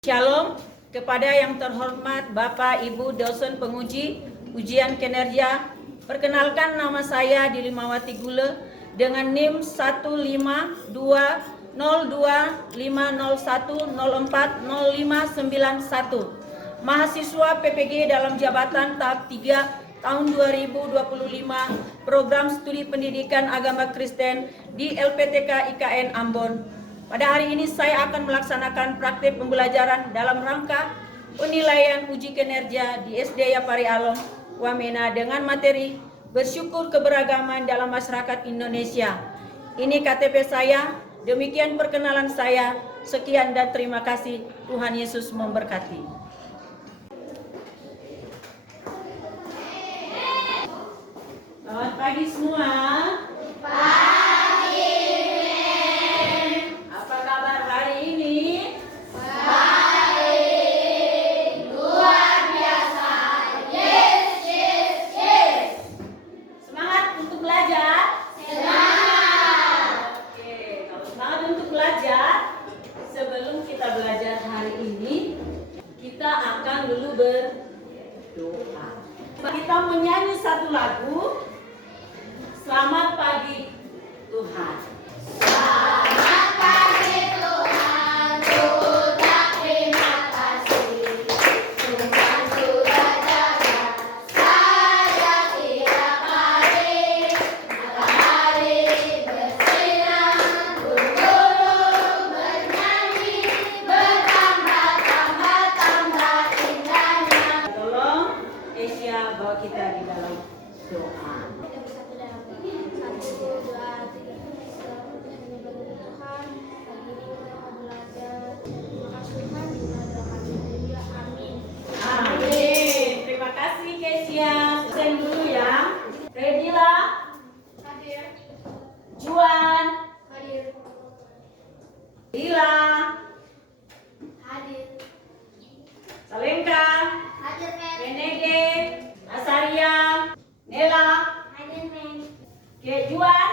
Shalom kepada yang terhormat Bapak Ibu dosen penguji ujian kinerja. Perkenalkan, nama saya Dilimawati Gule dengan NIM 15202501040405991, mahasiswa PPG dalam jabatan tahap 3 tahun 2025 program studi pendidikan agama Kristen di LPTK IKN Ambon. Pada hari ini saya akan melaksanakan praktik pembelajaran dalam rangka penilaian uji kinerja di SD Yapari Alom, Wamena dengan materi bersyukur keberagaman dalam masyarakat Indonesia. Ini KTP saya, demikian perkenalan saya. Sekian dan terima kasih. Tuhan Yesus memberkati. Selamat pagi semua. Berdoa. Kita menyanyi satu lagu. Selamat pagi Tuhan. Selamat pagi Tuhan, sudah terima kasih. Tuhan sudah jaga saya tiap hari. Matahari bersinar, burung bernyanyi, bertambah indahnya. Tolong Asia bawa kita di dalam doa. Amin. Terima kasih Kesia. Send dulu ya. Redila. Hadir. Juan. Hadir. Lila. Hadir. Salenka. Hadir. Menege. Asaria. Nela. Hadir. Juan.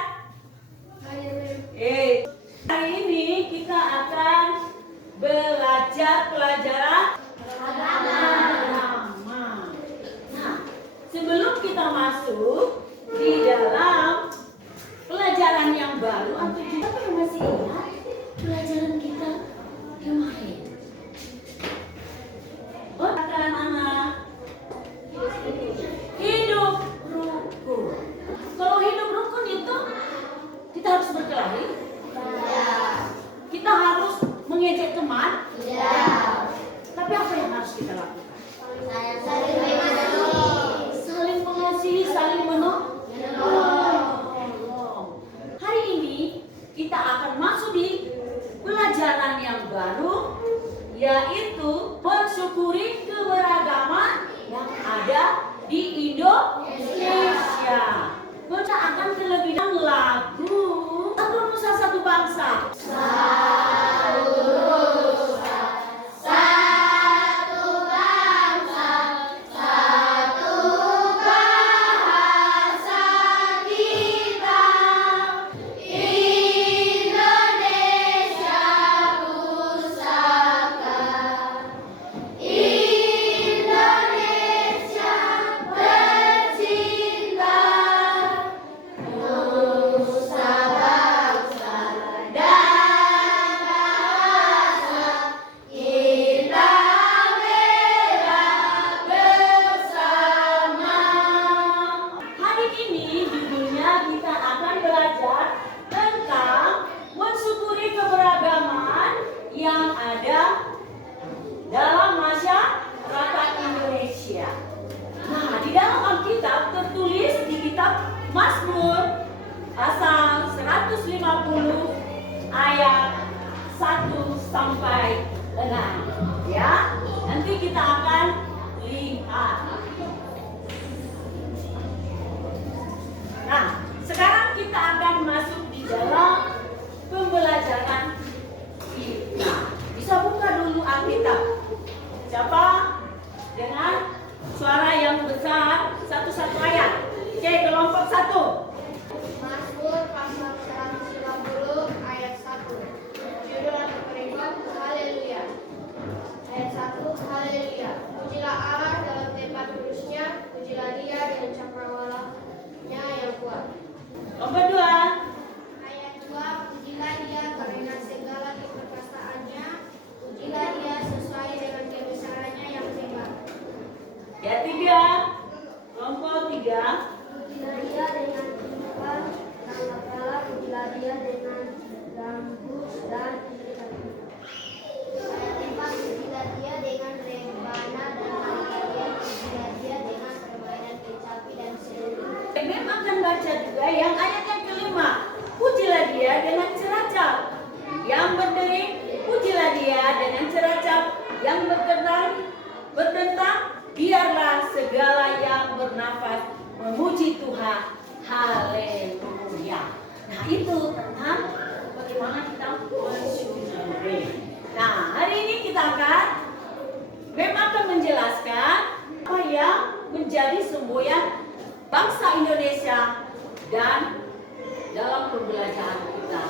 Hadir. Hari ini kita akan belajar pelajaran agama. Nah, sebelum kita masuk di dalam pelajaran yang baru, atau juga yang masih ingat pelajaran kita kemarin? Oh, anak-anak, hidup rukun. Kalau hidup rukun itu kita harus berkelahi. Kita harus mengejek teman. Tapi apa yang harus kita lakukan? Saling mengasihi, saling menolong. Hari ini kita akan masuk di pelajaran yang baru, yaitu mensyukuri keberagaman yang ada di Indonesia. Kita akan terlebih dahulu lagu Satu Nusa Satu Bangsa. Nusa Tuhan. Haleluya. Nah itu tentang bagaimana kita bersyukur. Nah hari ini kita akan menjelaskan apa yang menjadi semboyan bangsa Indonesia dan dalam pembelajaran kita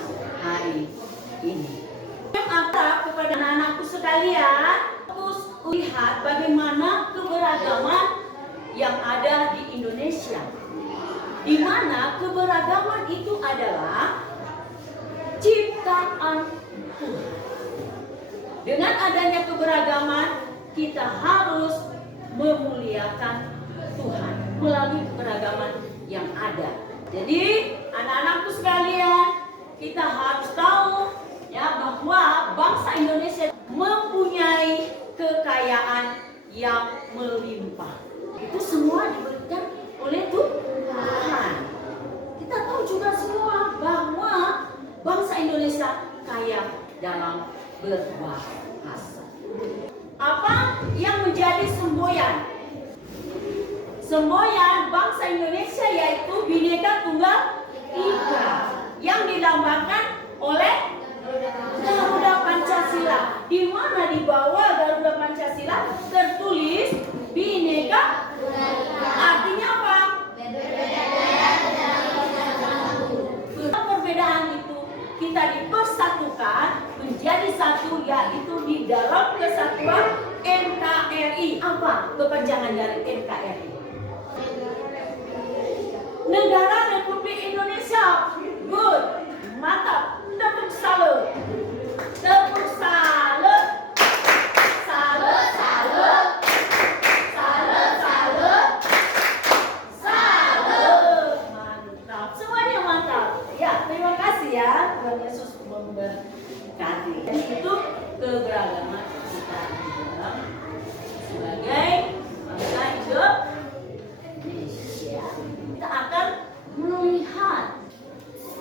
hari ini. Kepada anak-anakku sekalian, fokus lihat bagaimana keberagaman yang ada di Indonesia, di mana keberagaman itu adalah ciptaan Tuhan. Dengan adanya keberagaman, kita harus memuliakan Tuhan melalui keberagaman yang ada. Jadi anak-anakku sekalian, kita harus tahu ya bahwa bangsa Indonesia mempunyai kekayaan yang melimpah. Itu semua diberikan oleh Tuhan. Kita tahu juga semua bahwa bangsa Indonesia kaya dalam berbahasa. Apa yang menjadi semboyan? Semboyan bangsa Indonesia yaitu Bhinneka Tunggal Ika yang dilambangkan oleh Garuda Pancasila, di mana di bawah Garuda Pancasila tertulis Bhinneka. Artinya apa? Perbedaan itu kita dipersatukan menjadi satu, yaitu di dalam kesatuan NKRI. Apa kepanjangan dari NKRI? Negara Republik Indonesia. Good, mantap. Tepuk salut. Tepuk salut. Salut, salut. Salut, salut. Salut. Mantap. Semuanya mantap. Ya, terima kasih ya. Tuhan Yesus memberkati. Itu keberagaman kita di dalam sebagai bangsa Indonesia. Kita akan melihat,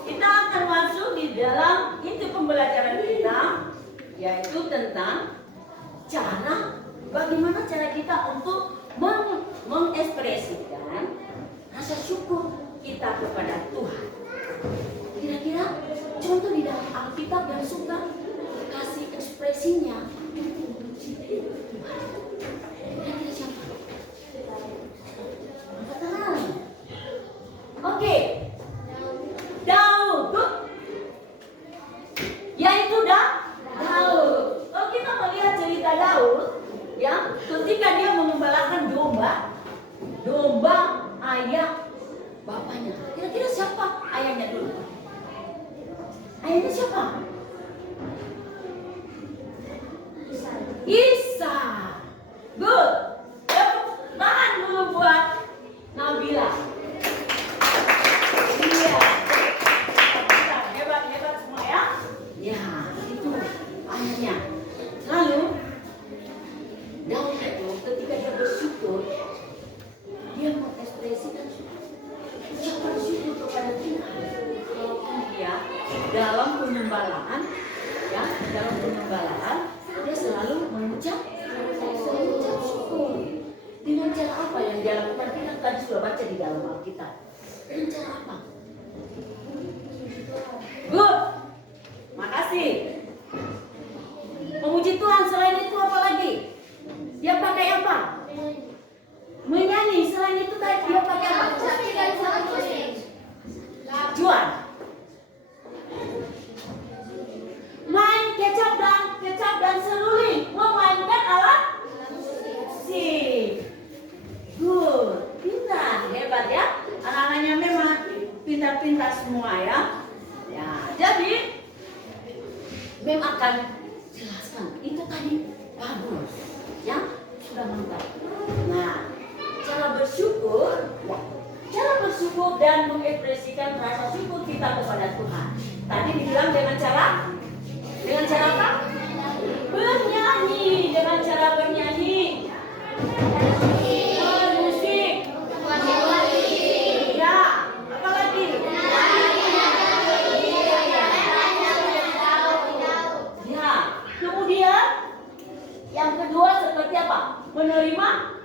kita akan masuk di dalam inti pembelajaran kita, yaitu tentang bagaimana cara kita untuk mengekspresikan rasa syukur kita kepada Tuhan. Kira-kira contoh di dalam Alkitab yang suka kasih ekspresinya, kira-kira siapa? Oke, Daud, yaitu Daud. Kalau kita melihat cerita Daud, ya, ketika dia mengembalakan domba ayah bapaknya. Kira-kira siapa ayahnya dulu? Ayahnya siapa? Isa. Good. Tahan dulu buat Nabila. Iya. Hebat semua ya. Ya, itu ayahnya. Lalu Daud itu ketika dia bersyukur, dia mengekspresikan ucapan syukur kepada Tuhan. Walaupun dia dalam penyembalaan, ya, dia selalu mengucap syukur. Dengan cara apa yang dia lakukan? Kita tadi sudah baca di dalam Alkitab. Dengan cara apa? Good. Makasih. Memuji Tuhan, selain itu apa lagi? Dia pakai apa? Menyanyi. Selain itu tadi dia pakai apa? Jual. Main kecap dan seruling. Memainkan alat musik. Good. Pintar. Hebat ya. Anak-anaknya memang pintar-pintar semua ya. Ya, jadi Mem akan jelaskan itu tadi bagus, ya, sudah mantap. Nah, cara bersyukur dan mengekspresikan rasa syukur kita kepada Tuhan. Tadi dibilang dengan cara apa? Bernyanyi, dengan cara bernyanyi. Bermusik. Ya, apa lagi? Ya, kemudian yang kedua seperti apa? Menerima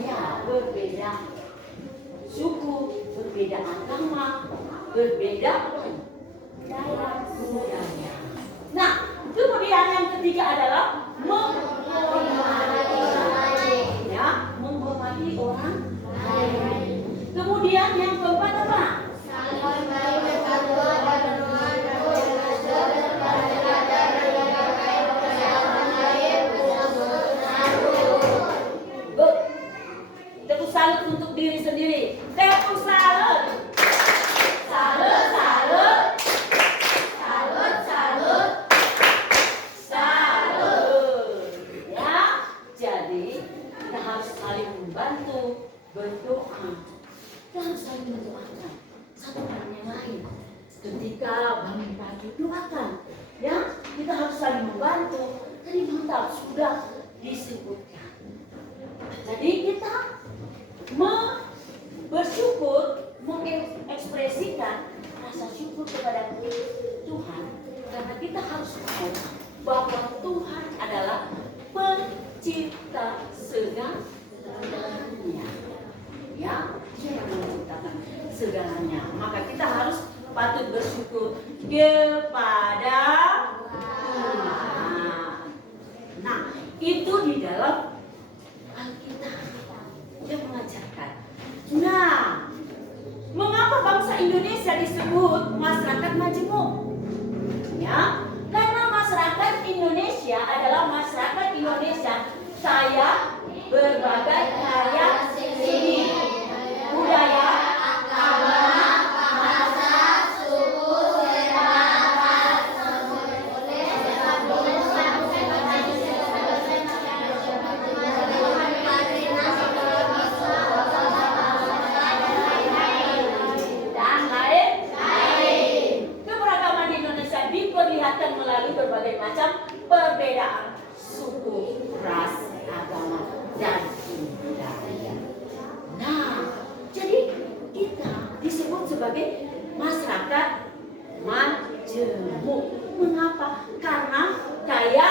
Ya, berbeda suku, berbeda agama, berbeda budaya. Nah, kemudian yang ketiga adalah menghormati orang lain. Kemudian yang keempat apa? Tepuk salut untuk diri sendiri. Tepuk salut. Salut, salut. Salut, salut. Salut. Ya, jadi kita harus saling membantu, berdoa. Kita harus saling mendoakan satu sama yang lain. Ketika bangun pagi, doakan. Ya, kita harus saling membantu. Tadi mantap sudah disebutkan. Jadi kita bersyukur, mengekspresikan rasa syukur kepada Tuhan, karena kita harus tahu bahwa Tuhan adalah pencipta segalanya. Ya, Dia yang menciptakan segalanya. Maka kita harus patut bersyukur kepada Tuhan. Nah, itu di dalam Alkitab yang mengajarkan. Nah, mengapa bangsa Indonesia disebut masyarakat majemuk? Ya, karena masyarakat Indonesia adalah masyarakat Indonesia kaya berbagai karya seni, budaya, agama, bahasa, suku, melalui berbagai macam perbedaan suku, ras, agama, dan budaya. Nah, jadi kita disebut sebagai masyarakat majemuk. Mengapa? Karena kaya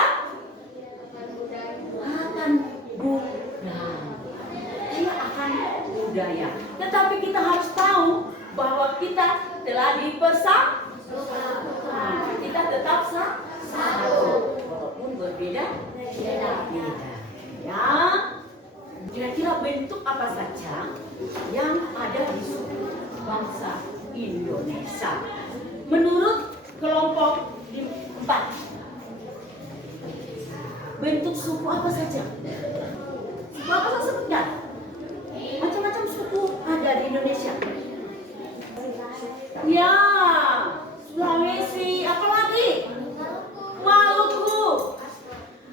akan budaya. Tetapi kita harus tahu bahwa kita telah dipersatukan. Kita tetap satu, walaupun berbeda. Ya, kira-kira bentuk apa saja yang ada di suku bangsa Indonesia? Menurut kelompok 4, bentuk suku apa saja? Suku apa saja sebutkan? Macam-macam suku ada di Indonesia. Ya, Sulawesi, apa lagi? Maluku.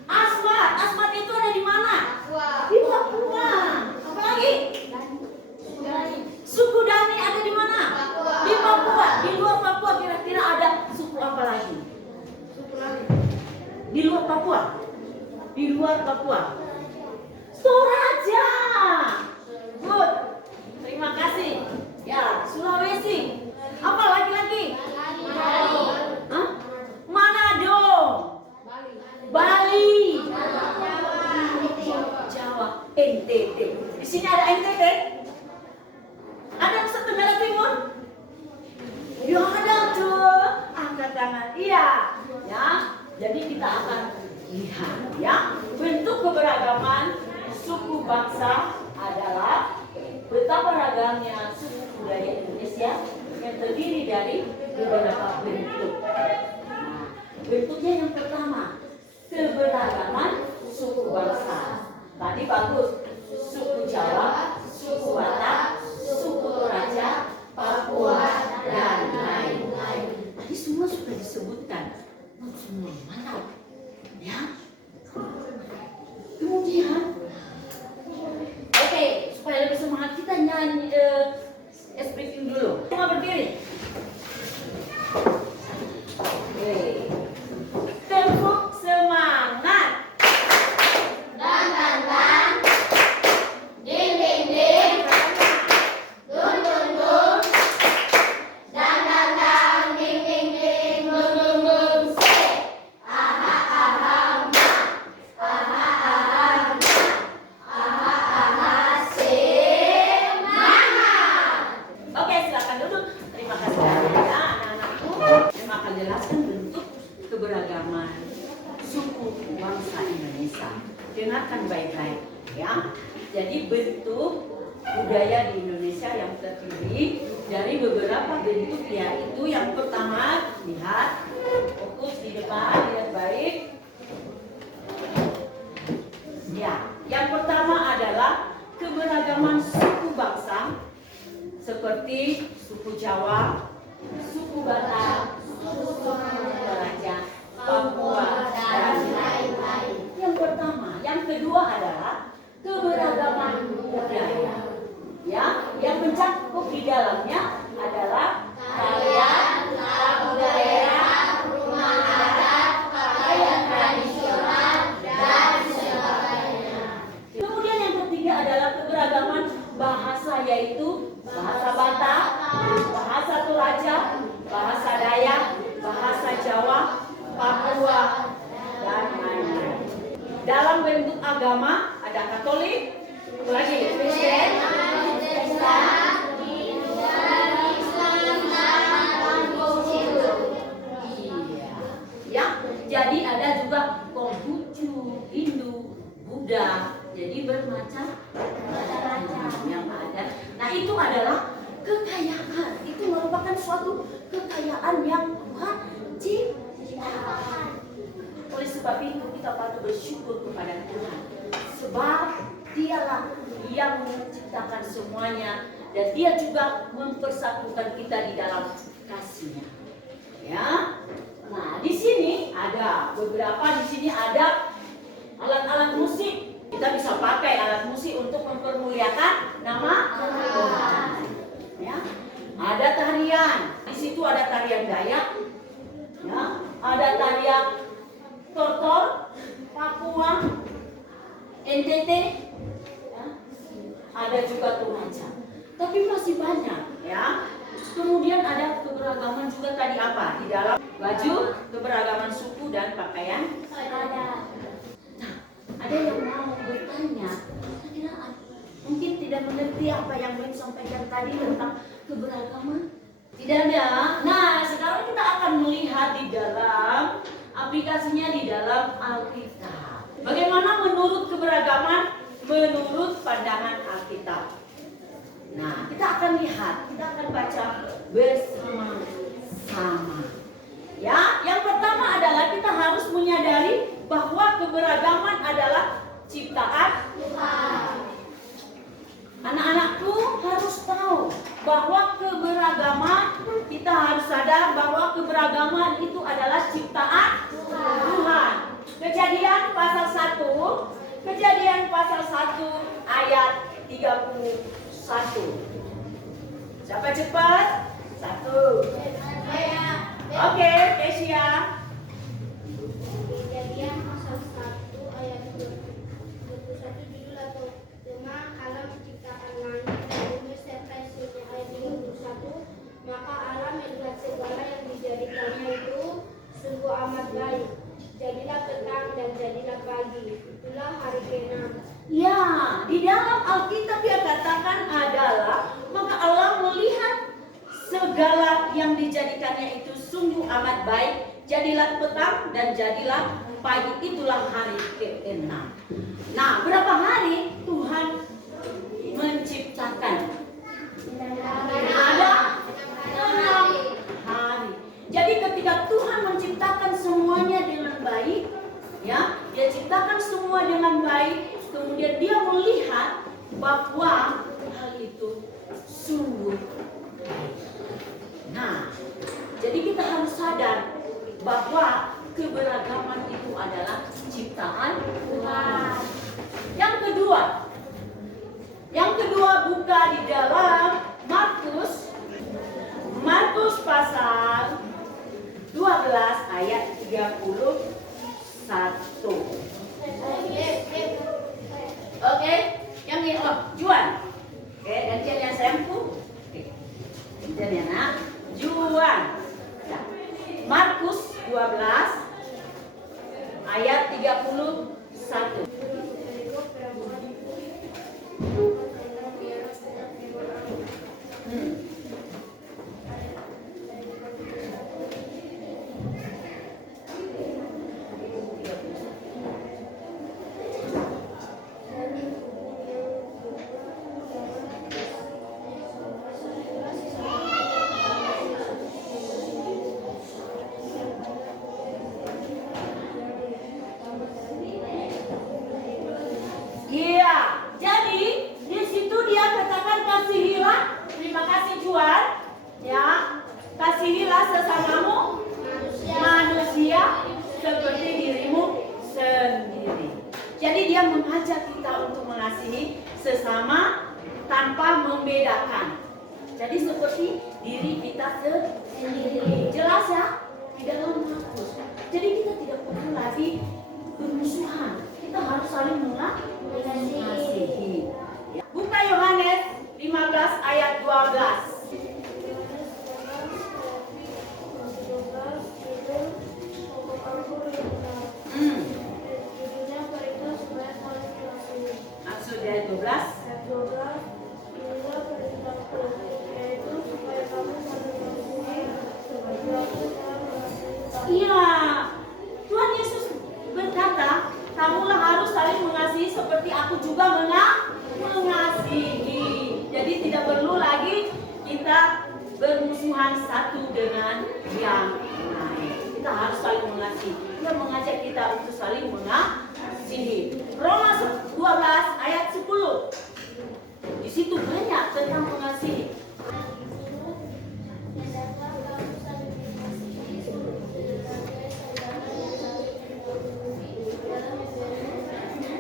Asmat itu ada di mana? Di Papua. Apa lagi? Suku Dani ada di mana? Di Papua. Di luar Papua kira-kira ada suku apa lagi? Di luar Papua. Di luar Papua. Toraja. Good. Terima kasih. Ya, Sulawesi. Apa lagi? Hah? Manado. Bali. Jawa. NTT. Di sini ada NTT? Ada Nusa Tenggara Timur? Ya ada tuh. Angkat tangan. Iya. Ya. Jadi kita akan lihat ya, bentuk keberagaman suku bangsa adalah betapa ragamnya suku budaya Indonesia yang terdiri dari beberapa bentuk. Nah, bentuknya yang pertama, keberagaman suku bangsa. Tadi bagus, suku Jawa, suku Batak, suku Toraja, Papua, dan lain-lain. Tadi semua sudah disebutkan. Semua mantap, ya. Kemudian, oke, supaya lebih semangat kita nyanyi speaking dulu. Semua berdiri. Oke. Tepuk semangat. Dan dinding bangsa Indonesia. Dengarkan baik-baik ya. Jadi bentuk budaya di Indonesia yang terdiri dari beberapa bentuk, yaitu yang pertama, lihat, fokus di depan, lihat baik. Ya, yang pertama adalah keberagaman suku bangsa seperti suku Jawa, suku Batak, suku Toraja, Papua, dan lain-lain. Yang pertama, yang kedua adalah keberagaman budaya. Ya, yang mencakup di dalamnya adalah tarian, lagu daerah, rumah adat, pakaian tradisional, dan sebagainya. Kemudian yang ketiga adalah keberagaman bahasa, yaitu bahasa Batak, bahasa Toraja, bahasa Dayak, bahasa Jawa, Papua, dan lain-lain. Dalam bentuk agama ada Katolik, lagi Kristen, ya, jadi ada juga Konghucu, Hindu, Buddha, jadi bermacam-macam yang ada. Nah, itu adalah kekayaan, itu merupakan suatu kekayaan yang Tuhan ciptakan. Oleh sebab itu kita patut bersyukur kepada Tuhan, sebab Dialah yang menciptakan semuanya, dan Dia juga mempersatukan kita di dalam kasih-Nya. Ya. Nah, di sini ada beberapa, di sini ada alat-alat musik. Kita bisa pakai alat musik untuk mempermuliakan nama Tuhan. Ya. Ada tarian. Di situ ada tarian Dayak. Ya. Ada tarian Tortor, Papua, NTT. Ada juga Toraja, tapi masih banyak ya. Kemudian ada keberagaman juga tadi apa? Di dalam baju, keberagaman suku dan pakaian ada. Nah, ada yang mau bertanya, kira-kira mungkin tidak mengerti apa yang Glenn sampaikan tadi tentang keberagaman? Tidak ada. Nah, sekarang kita akan melihat di dalam aplikasinya di dalam Alkitab. Bagaimana menurut keberagaman? Menurut pandangan Alkitab. Nah, kita akan lihat, kita akan baca bersama-sama. Ya, yang pertama adalah kita harus menyadari bahwa keberagaman adalah ciptaan Tuhan. Anak-anakku harus tahu bahwa keberagaman, kita harus sadar bahwa keberagaman itu adalah ciptaan Tuhan. Kejadian pasal 1 ayat 31. Siapa cepat? 1. Oke, Kesia. Kejadian pasal 1 ayat 21 judul atau tema Allah menciptakan langit dan bumi serta isinya. Ayat 31, maka Allah melihat segala yang dijadikannya itu sungguh amat baik. Jadilah petang dan jadilah pagi. Itulah hari ke-6. Ya, di dalam Alkitab yang katakan adalah maka Allah melihat segala yang dijadikannya itu sungguh amat baik. Jadilah petang dan jadilah pagi. Itulah hari ke-6. Nah, berapa hari Tuhan menciptakan? Ada 6 hari. Jadi ketika Tuhan menciptakan semuanya dengan baik, ya, Dia ciptakan semua dengan baik, kemudian Dia melihat bahwa hal itu sungguh baik. Nah, jadi kita harus sadar bahwa keberagaman itu adalah ciptaan Tuhan. Yang kedua buka di dalam Markus pasal 12 ayat 31. Oke, yang ini Juan. Oke, gantian yang sayangku. Oke. Gantian ya nak. Juan. Ya. Markus 12 ayat 31. mengasihi sesama tanpa membedakan. Jadi seperti diri kita sendiri. Jelas ya? Di dalam Markus. Jadi kita tidak perlu lagi bermusuhan. Kita harus saling mengasihi. Buka Yohanes 15 ayat 12. Maksud dari 12. Iya, Tuhan Yesus berkata, kamulah harus saling mengasihi seperti aku juga mengasihi. Jadi tidak perlu lagi kita bermusuhan satu dengan yang lain. Kita harus saling mengasihi. Dia mengajak kita untuk saling mengasihi. Roma 12 ayat 10. Di situ banyak tentang mengasihi.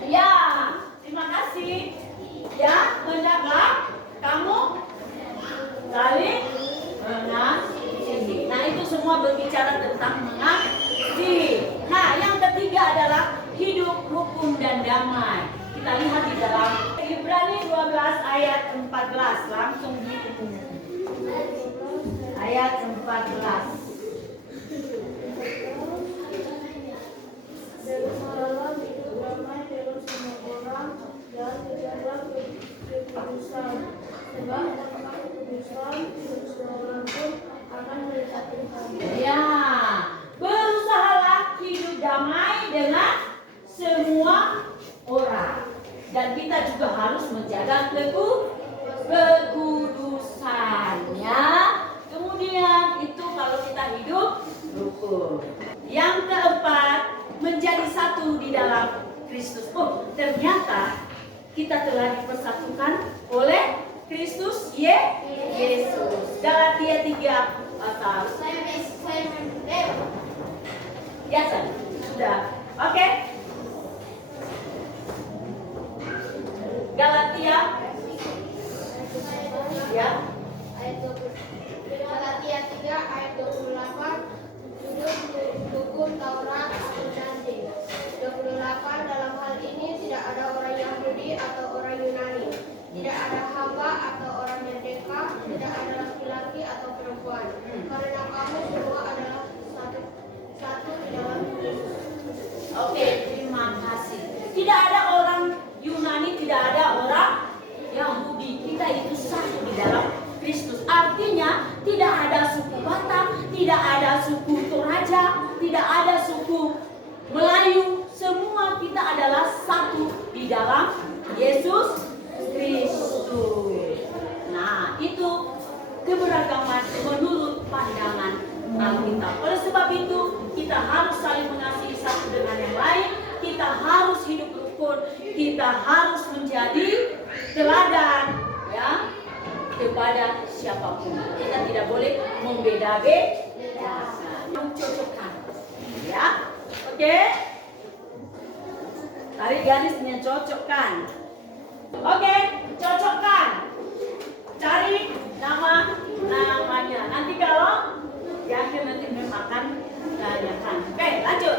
Ya, terima kasih. Ya, hendaklah kamu saling mengasihi. Nah, itu semua berbicara tentang mengasihi. Nah, yang ketiga adalah hidup rukun dan damai. Kita lihat di dalam Ibrani 12 ayat 14. Langsung di ayat 14. Berusahalah hidup damai dengan semua orang dan kejarlah kekudusan. Sebab tanpa kekudusan, semua orang pun akan mendekati kamu. Ya, berusahalah hidup damai dengan semua orang. Dan kita juga harus menjaga kekudusannya. Kemudian itu kalau kita hidup rukun. Yang keempat, menjadi satu di dalam Kristus. Oh, ternyata kita telah dipersatukan oleh Kristus Yesus. Galatia 3 pasal. Ya, sudah. Oke. Galatia ya. Galatia 3 ayat 28, judul hukum Taurat atau janji. 28, dalam hal ini tidak ada orang Yahudi atau orang Yunani, tidak ada hamba atau orang merdeka, tidak ada laki-laki atau perempuan, karena kamu semua adalah satu di dalam Kristus. Oke, terima kasih. Tidak ada orang Yunani, tidak ada orang Yahudi. Kita itu satu di dalam Kristus. Artinya tidak ada suku Batak, tidak ada suku Toraja, tidak ada suku Melayu. Semua kita adalah satu di dalam Yesus Kristus. Nah, itu keberagaman menurut pandangan Alkitab. Oleh sebab itu, kita harus saling mengasihi satu dengan yang lain. Kita harus hidup rukun. Kita harus menjadi teladan, ya, kepada siapapun. Kita tidak boleh membeda-bedakan, mencocokkan, ya. Oke? Tarik garis dengan cocokkan. Oke, cocokkan. Cari namanya. Nanti kalau yakin nanti memakan tanyakan. Oke, lanjut.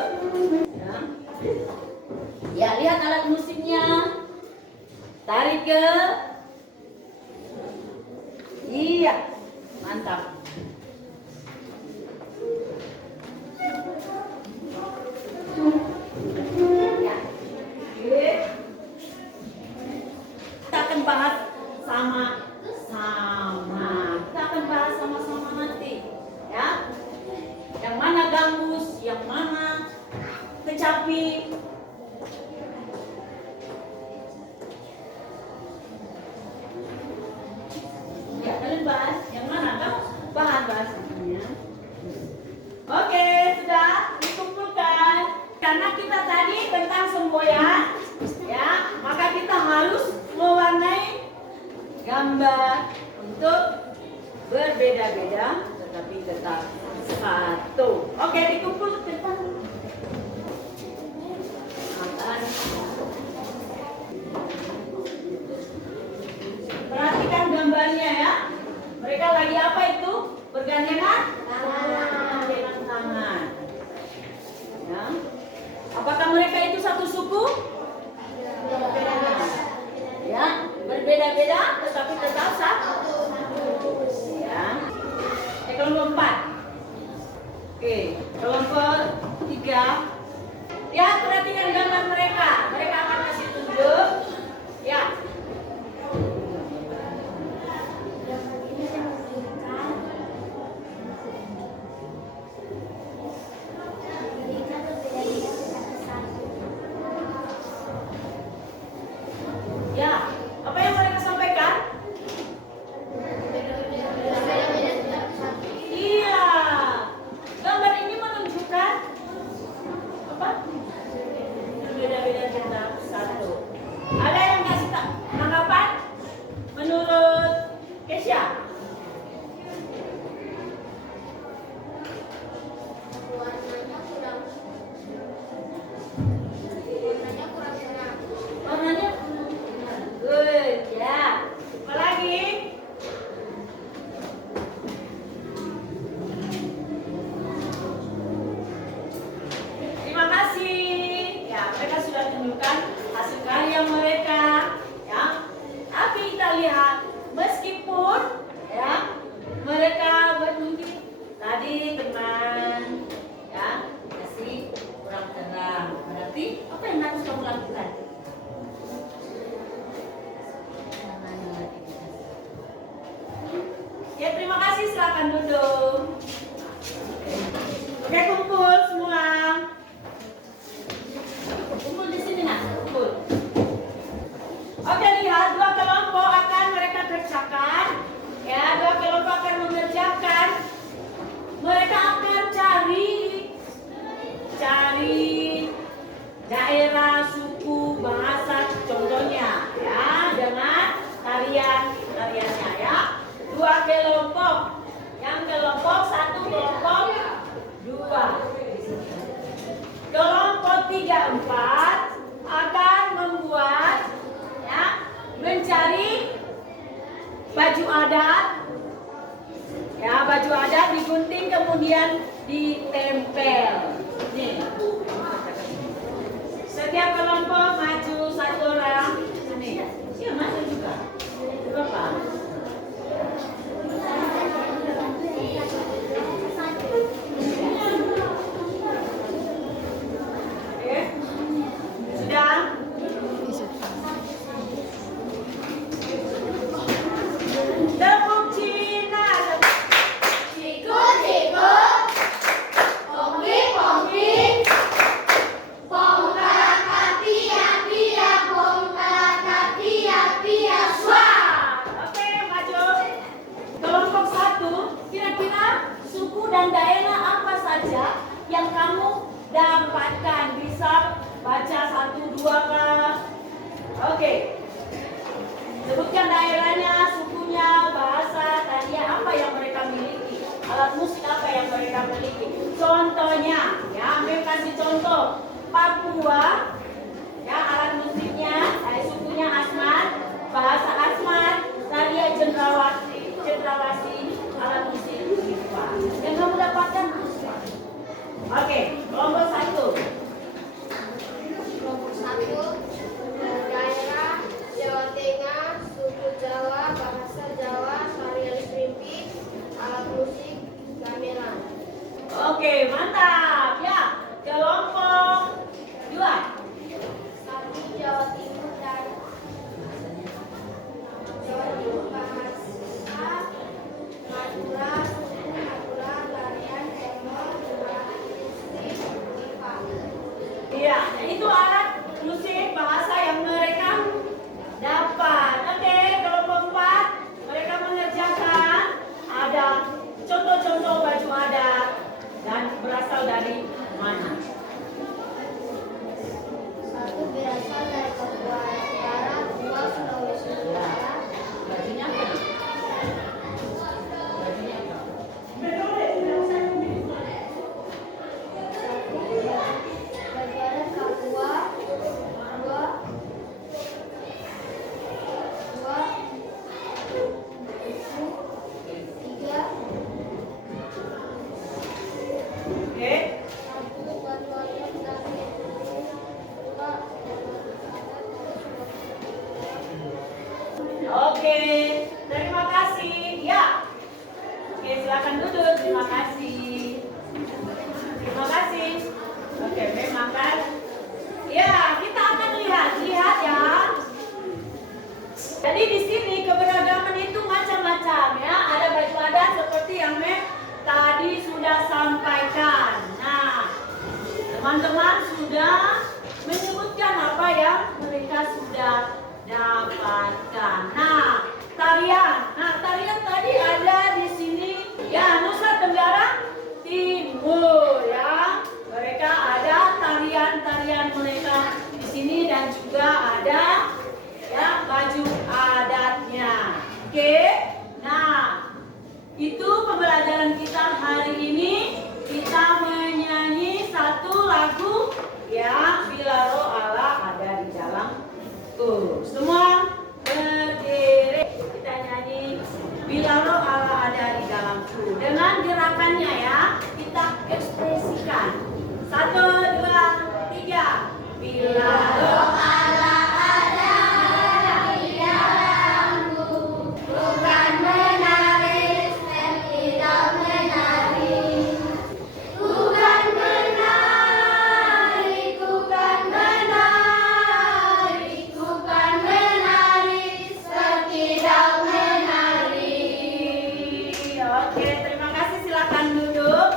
Ya, lihat alat musiknya. Tarik ke. Iya, mantap. Ya. Oke. Kita akan bahas sama-sama. Kita akan bahas sama-sama nanti, ya. Yang mana gambus, yang mana kecapi. Ya, kalian bahas yang mana? Kamu bahas-bahasnya. Oke, sudah dikumpulkan. Karena kita tadi tentang semboyan, ya, maka kita harus mewarnai gambar untuk berbeda-beda, tetapi tetap satu. Oke, dikumpul ke depan. Akan. 4. Oke, kelompok 3. Ya, perhatikan gambar mereka. Mereka akan kasih tunjuk. Ya. Ya, apa yang mereka sampaikan? Iya. Gambar ini menunjukkan apa? Berbeda-beda tentang satu. Ada yang kasih tanggapan? Menurut Kesya? Warnanya good, ya. Apa lagi? Terima kasih. Ya, mereka sudah tunjukkan hasil karya mereka. Ya, tapi kita lihat meskipun ya mereka bertunjuk tadi teman ya masih kurang terang. Berarti apa yang harus kamu lakukan? Ya, terima kasih, silakan duduk. Oke, kumpul semua. Kumpul di sini, nak. Kumpul. Oke, lihat dua kelompok akan mereka kerjakan. Ya, dua kelompok akan mengerjakan. Mereka akan cari daerah, suku, bahasa, contohnya ya dengan tariannya ya. Dua kelompok. Yang kelompok 1, kelompok 2. Kelompok 3, 4 akan membuat ya, mencari baju adat. Ya, baju adat digunting kemudian ditempel. Nih. Setiap kelompok maju 1 orang. Sini. Iya, maju juga. Berapa? Oke. Sudah? Tepuk Cina. Oke, maju. Kelompok 1, kira-kira suku dan daerah apa saja yang kamu dapatkan? Bisa baca 1, 2 kah? Oke. Sebutkan daerahnya, sukunya, bahasa, tarian apa yang mereka miliki, alat musik apa yang mereka miliki. Contohnya, ya, ambil kasih contoh. Papua, ya, alat musiknya, sukunya Asmat, bahasa Asmat, tarian cendrawasih, alat musik Lipa. Yang kamu dapatkan Asmat. Oke, kelompok 1. Kelompok 1, daerah Jawa Tengah, suku Jawa, bahasa Jawa, tarian Serimpi, alat musik gamelan. Oke, mantap. Ya, kelompok 2. 1, Jawa Timur dan Jawa Timur, bahasa Madura, suku Madura, tarian Temor, alat musik Lipa. Iya, itu alat musik bahasa yang mereka dapat. Oke, kelompok 4, mereka mengerjakan ada contoh-contoh baju adat dan berasal dari mana? 1, berasal dari Papua Barat, 2, Sulawesi Utara. Bajunya apa? Bajunya apa? 1, baju adat Papua, Teman-teman sudah menyebutkan apa yang mereka sudah dapatkan. Nah, tarian tadi ada di sini ya, Nusa Tenggara Timur ya. Mereka ada tarian-tarian mereka di sini dan juga ada ya baju adatnya. Oke. Nah, itu pembelajaran kita hari ini. Kita menyanyi satu lagu ya, Bila Roh Allah ada di dalamku. Semua berdiri, kita nyanyi Bila Roh Allah ada di dalamku. Dengan gerakannya ya, kita ekspresikan. 1, 2, 3. Bila Roh Allah ada di dalamku, bukan menari tidak menari. Bukan menari, bukan menari, bukan menari, tidak menari. Oke, terima kasih, silakan duduk.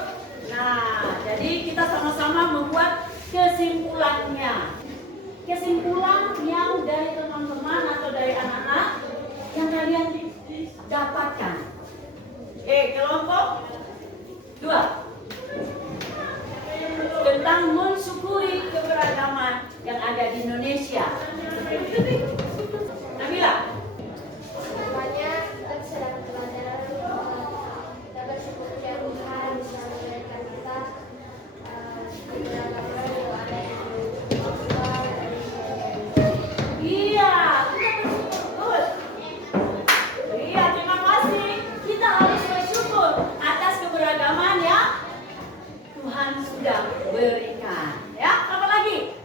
Nah, jadi kita sama-sama membuat kesimpulannya. Kesimpulan yang dari teman-teman atau dari anak-anak yang kalian dapatkan. Kelompok 2. Tentang mensyukuri keberagaman yang ada di Indonesia. Nabila. Semuanya kita bisa dapat pelajaran, kita bersyukur kepada Tuhan bisa memberikan kita keberagaman yang ada di Indonesia. Iya, kita bersyukur. Iya, terima kasih. Kita harus bersyukur atas keberagaman yang Tuhan sudah berikan. Ya, apa lagi?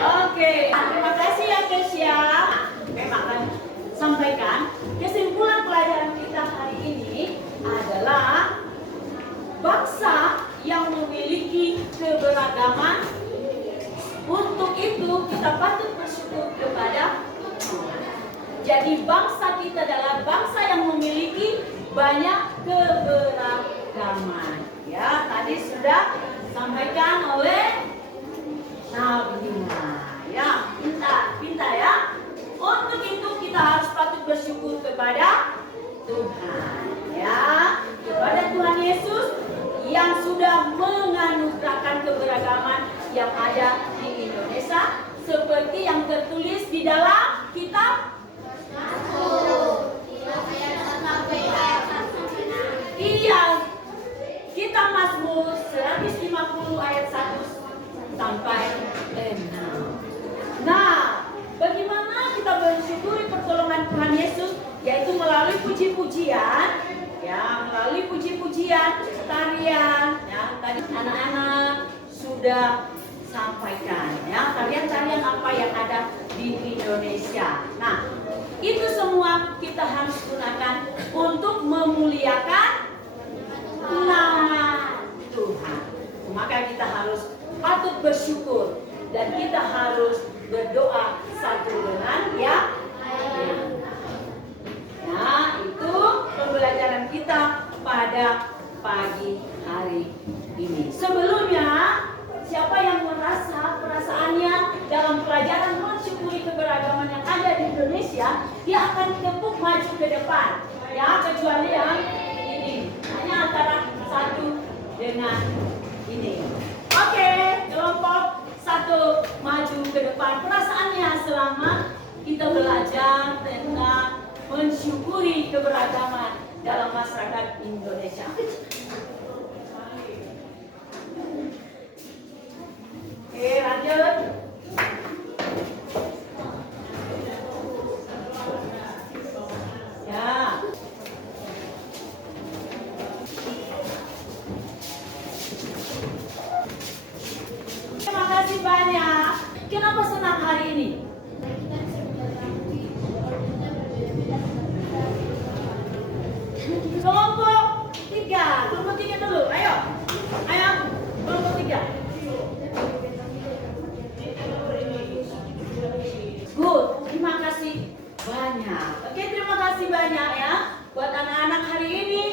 Oke, terima kasih ya Kesia. Memang akan sampaikan kesimpulan pelajaran kita hari ini adalah bangsa yang memiliki keberagaman. Untuk itu kita patut bersyukur kepada Tuhan. Jadi bangsa kita adalah bangsa yang memiliki banyak keberagaman. Ya, tadi sudah disampaikan oleh Nabila. Ya, pintar ya. Untuk itu kita harus patut bersyukur kepada Tuhan. Ya, kepada Tuhan Yesus yang sudah menganugerahkan keberagaman yang ada di Indonesia seperti yang tertulis di dalam kitab Iya, kitab Mazmur 150 ayat 1 sampai 6. Nah, bagaimana kita bersyukuri pertolongan Tuhan Yesus, yaitu melalui puji-pujian, ya, melalui puji-pujian, tarian, ya, tadi anak-anak sudah sampaikan, ya, tarian-tarian apa yang ada di Indonesia. Nah, itu semua kita harus gunakan untuk memuliakan nama Tuhan. Maka kita harus patut bersyukur dan kita harus berdoa satu dengan yang lain. Nah, itu pembelajaran kita pada pagi hari ini. Sebelumnya, siapa yang merasa perasaannya dalam pelajaran mensyukuri keberagaman yang ada di Indonesia, dia akan tepuk maju ke depan. Ya, kecuali yang ini. Hanya antara satu dengan ini. Oke, kelompok 1 maju ke depan. Perasaannya selama kita belajar tentang mensyukuri keberagaman dalam masyarakat Indonesia. Oke, lanjut. Ya. Terima kasih banyak. Kenapa senang hari ini? banyak. Oke, terima kasih banyak ya buat anak-anak hari ini.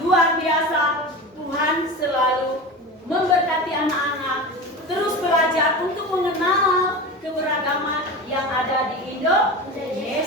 Luar biasa, Tuhan selalu memberkati anak-anak terus belajar untuk mengenal keberagaman yang ada di Indonesia.